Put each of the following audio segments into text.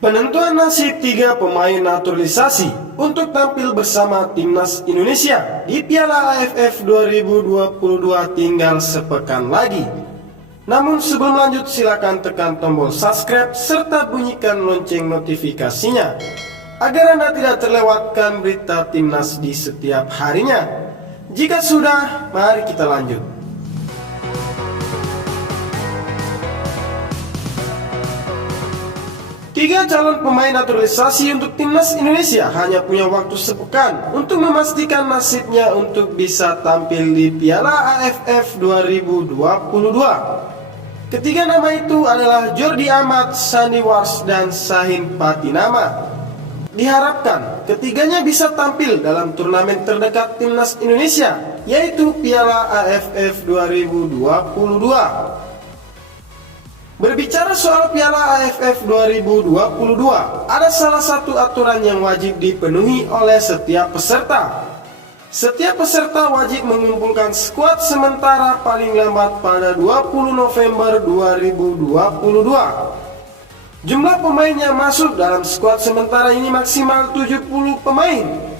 Penentuan nasib 3 pemain naturalisasi untuk tampil bersama Timnas Indonesia di Piala AFF 2022 tinggal sepekan lagi. Namun sebelum lanjut silakan tekan tombol subscribe serta bunyikan lonceng notifikasinya agar Anda tidak terlewatkan berita Timnas di setiap harinya. Jika sudah, mari kita lanjut. Tiga calon pemain naturalisasi untuk Timnas Indonesia hanya punya waktu sepekan untuk memastikan nasibnya untuk bisa tampil di Piala AFF 2022. Ketiga nama itu adalah Jordi Amat, Sandy Walsh, dan Shahin Patinama. Diharapkan ketiganya bisa tampil dalam turnamen terdekat Timnas Indonesia, yaitu Piala AFF 2022. Berbicara soal Piala AFF 2022, ada salah satu aturan yang wajib dipenuhi oleh setiap peserta. Setiap peserta wajib mengumpulkan skuad sementara paling lambat pada 20 November 2022. Jumlah pemain yang masuk dalam skuad sementara ini maksimal 70 pemain.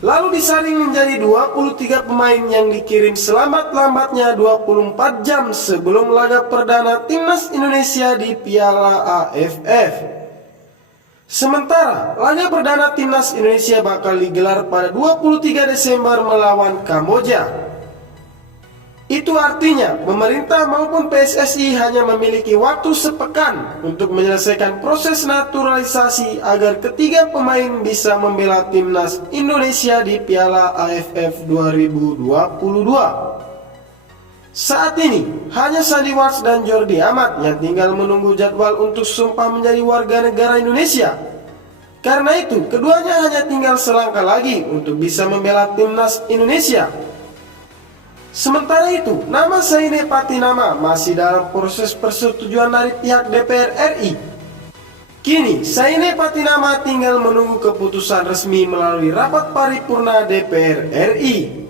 Lalu disaring menjadi 23 pemain yang dikirim selambat-lambatnya 24 jam sebelum laga perdana Timnas Indonesia di Piala AFF. Sementara laga perdana Timnas Indonesia bakal digelar pada 23 Desember melawan Kamboja. Itu artinya pemerintah maupun PSSI hanya memiliki waktu sepekan untuk menyelesaikan proses naturalisasi agar ketiga pemain bisa membela Timnas Indonesia di Piala AFF 2022. Saat ini hanya Sandy Walsh dan Jordi Amat yang tinggal menunggu jadwal untuk sumpah menjadi warga negara Indonesia. Karena itu keduanya hanya tinggal selangkah lagi untuk bisa membela Timnas Indonesia. Sementara itu, nama Shahin Patinama masih dalam proses persetujuan dari pihak DPR RI. Kini, Shahin Patinama tinggal menunggu keputusan resmi melalui rapat paripurna DPR RI.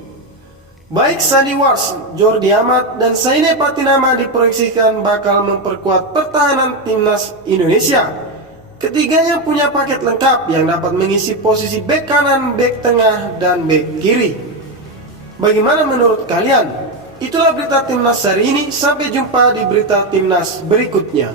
Baik Sandy Walsh, Jordi Amat, dan Shahin Patinama diproyeksikan bakal memperkuat pertahanan Timnas Indonesia. Ketiganya punya paket lengkap yang dapat mengisi posisi bek kanan, bek tengah, dan bek kiri. Bagaimana menurut kalian? Itulah berita Timnas hari ini. Sampai jumpa di berita Timnas berikutnya.